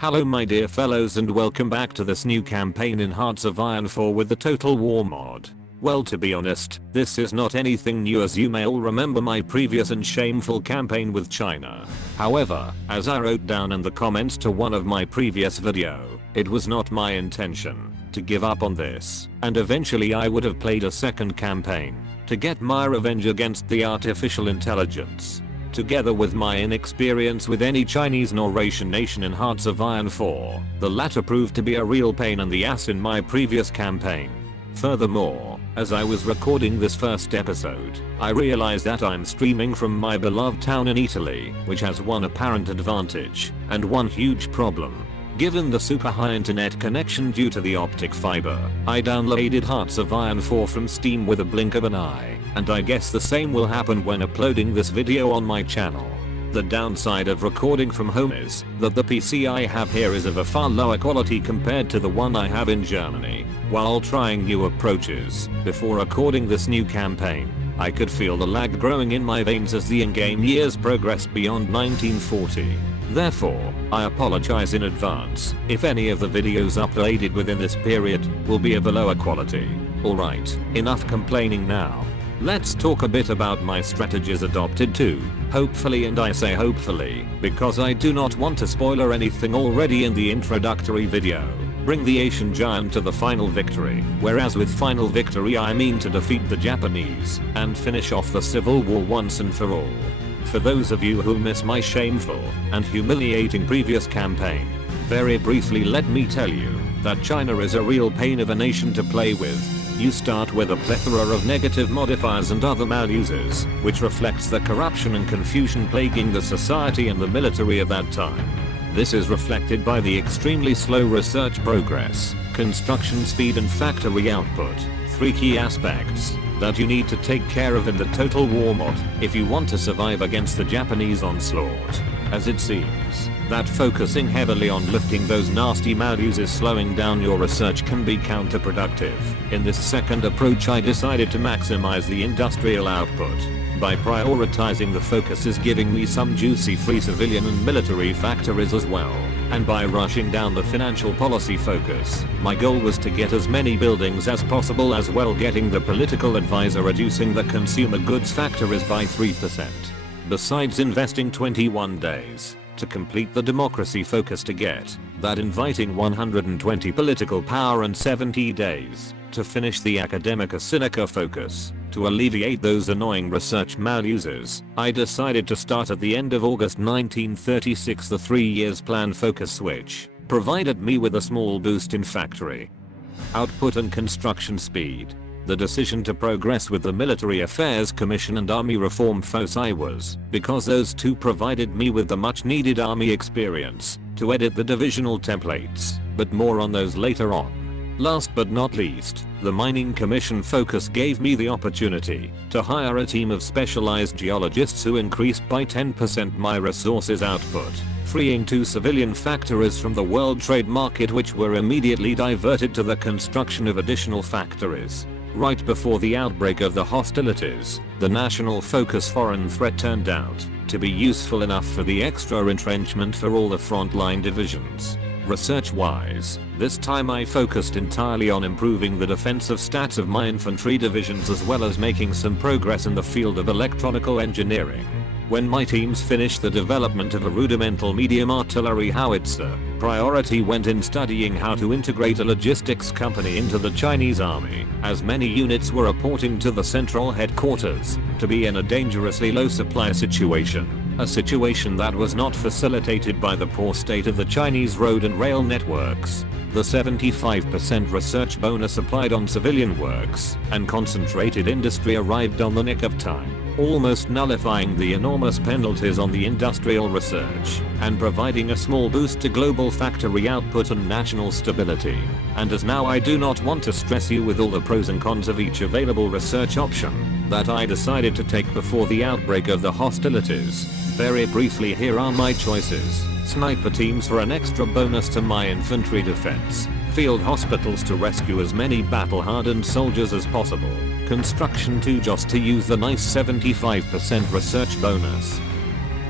Hello my dear fellows and welcome back to this new campaign in Hearts of Iron 4 with the Total War mod. Well, to be honest, this is not anything new, as you may all remember my previous and shameful campaign with China. However, as I wrote down in the comments to one of my previous video, it was not my intention to give up on this, and eventually I would have played a second campaign to get my revenge against the artificial intelligence. Together with my inexperience with any Chinese nor Asian nation in Hearts of Iron 4, the latter proved to be a real pain in the ass in my previous campaign. Furthermore, as I was recording this first episode, I realized that I'm streaming from my beloved town in Italy, which has one apparent advantage, and one huge problem. Given the super high internet connection due to the optic fiber, I downloaded Hearts of Iron 4 from Steam with a blink of an eye, and I guess the same will happen when uploading this video on my channel. The downside of recording from home is that the PC I have here is of a far lower quality compared to the one I have in Germany. While trying new approaches before recording this new campaign, I could feel the lag growing in my veins as the in-game years progressed beyond 1940. Therefore, I apologize in advance if any of the videos uploaded within this period will be of a lower quality. Alright, enough complaining now. Let's talk a bit about my strategies adopted too, hopefully, and I say hopefully because I do not want to spoiler anything already in the introductory video. Bring the Asian giant to the final victory, whereas with final victory I mean to defeat the Japanese and finish off the civil war once and for all. For those of you who miss my shameful and humiliating previous campaign, very briefly let me tell you that China is a real pain of a nation to play with. You start with a plethora of negative modifiers and other maluses, which reflects the corruption and confusion plaguing the society and the military of that time. This is reflected by the extremely slow research progress, construction speed and factory output, three key aspects that you need to take care of in the Total War mod if you want to survive against the Japanese onslaught. As it seems that focusing heavily on lifting those nasty maluses slowing down your research can be counterproductive. In this second approach I decided to maximize the industrial output by prioritizing the focuses, giving me some juicy free civilian and military factories as well, and by rushing down the financial policy focus. My goal was to get as many buildings as possible, as well getting the political advisor reducing the consumer goods factories by 3%. Besides investing 21 days to complete the democracy focus to get that inviting 120 political power and 70 days to finish the academica sinica focus to alleviate those annoying research maluses, I decided to start at the end of August 1936 the 3 years plan focus, which provided me with a small boost in factory output and construction speed. The decision to progress with the Military Affairs Commission and Army Reform foci was because those two provided me with the much needed army experience to edit the divisional templates, but more on those later on. Last but not least, the Mining Commission focus gave me the opportunity to hire a team of specialized geologists who increased by 10% my resources output, freeing 2 civilian factories from the world trade market, which were immediately diverted to the construction of additional factories. Right before the outbreak of the hostilities, the national focus foreign threat turned out to be useful enough for the extra entrenchment for all the frontline divisions. Research-wise, this time I focused entirely on improving the defensive stats of my infantry divisions, as well as making some progress in the field of electronical engineering. When my teams finished the development of a rudimental medium artillery howitzer, priority went in studying how to integrate a logistics company into the Chinese army, as many units were reporting to the central headquarters to be in a dangerously low supply situation. A situation that was not facilitated by the poor state of the Chinese road and rail networks. The 75% research bonus applied on civilian works and concentrated industry arrived on the nick of time, almost nullifying the enormous penalties on the industrial research and providing a small boost to global factory output and national stability. And as now I do not want to stress you with all the pros and cons of each available research option that I decided to take before the outbreak of the hostilities. Very briefly, here are my choices. Sniper teams for an extra bonus to my infantry defense. Field hospitals to rescue as many battle-hardened soldiers as possible. Construction 2 just to use the nice 75% research bonus.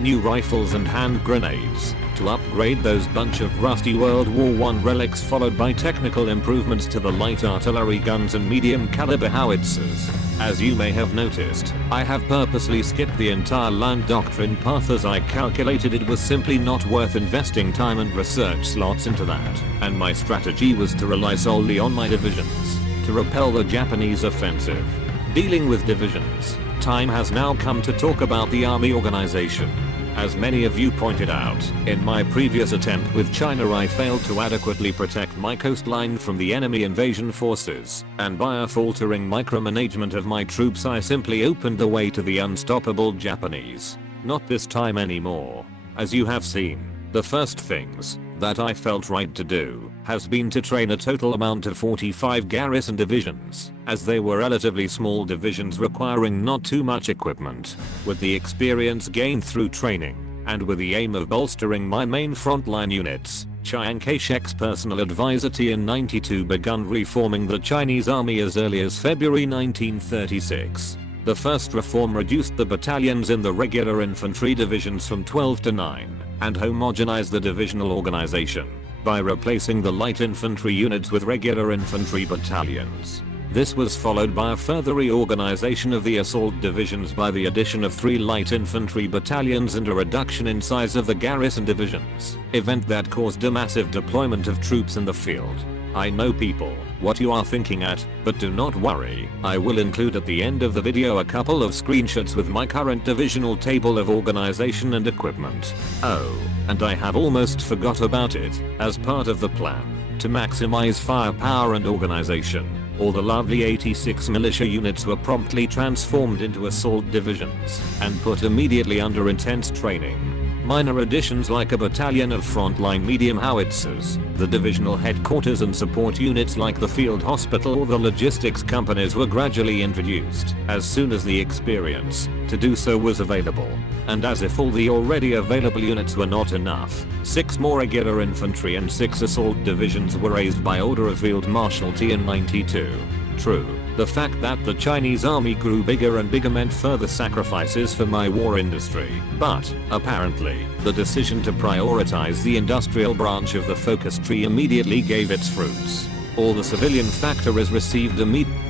New rifles and hand grenades to upgrade those bunch of rusty World War I relics, followed by technical improvements to the light artillery guns and medium caliber howitzers. As you may have noticed, I have purposely skipped the entire land doctrine path, as I calculated it was simply not worth investing time and research slots into that, and my strategy was to rely solely on my divisions to repel the Japanese offensive. Dealing with divisions, time has now come to talk about the army organization. As many of you pointed out, in my previous attempt with China I failed to adequately protect my coastline from the enemy invasion forces, and by a faltering micromanagement of my troops I simply opened the way to the unstoppable Japanese. Not this time anymore. As you have seen, the first things that I felt right to do has been to train a total amount of 45 garrison divisions, as they were relatively small divisions requiring not too much equipment. With the experience gained through training, and with the aim of bolstering my main frontline units, Chiang Kai-shek's personal advisor Tian-92 begun reforming the Chinese army as early as February 1936. The first reform reduced the battalions in the regular infantry divisions from 12 to 9, and homogenized the divisional organization by replacing the light infantry units with regular infantry battalions. This was followed by a further reorganization of the assault divisions by the addition of 3 light infantry battalions and a reduction in size of the garrison divisions, event that caused a massive deployment of troops in the field. I know people, what you are thinking at, but do not worry, I will include at the end of the video a couple of screenshots with my current divisional table of organization and equipment. Oh, and I have almost forgot about it, as part of the plan to maximize firepower and organization, all the lovely 86 militia units were promptly transformed into assault divisions and put immediately under intense training. Minor additions like a battalion of frontline medium howitzers, the divisional headquarters and support units like the field hospital or the logistics companies were gradually introduced as soon as the experience to do so was available. And as if all the already available units were not enough, 6 more regular infantry and 6 assault divisions were raised by order of Field Marshal Tian-92. True, the fact that the Chinese army grew bigger and bigger meant further sacrifices for my war industry, but, apparently, the decision to prioritize the industrial branch of the focus tree immediately gave its fruits. All the civilian factor is received immediately.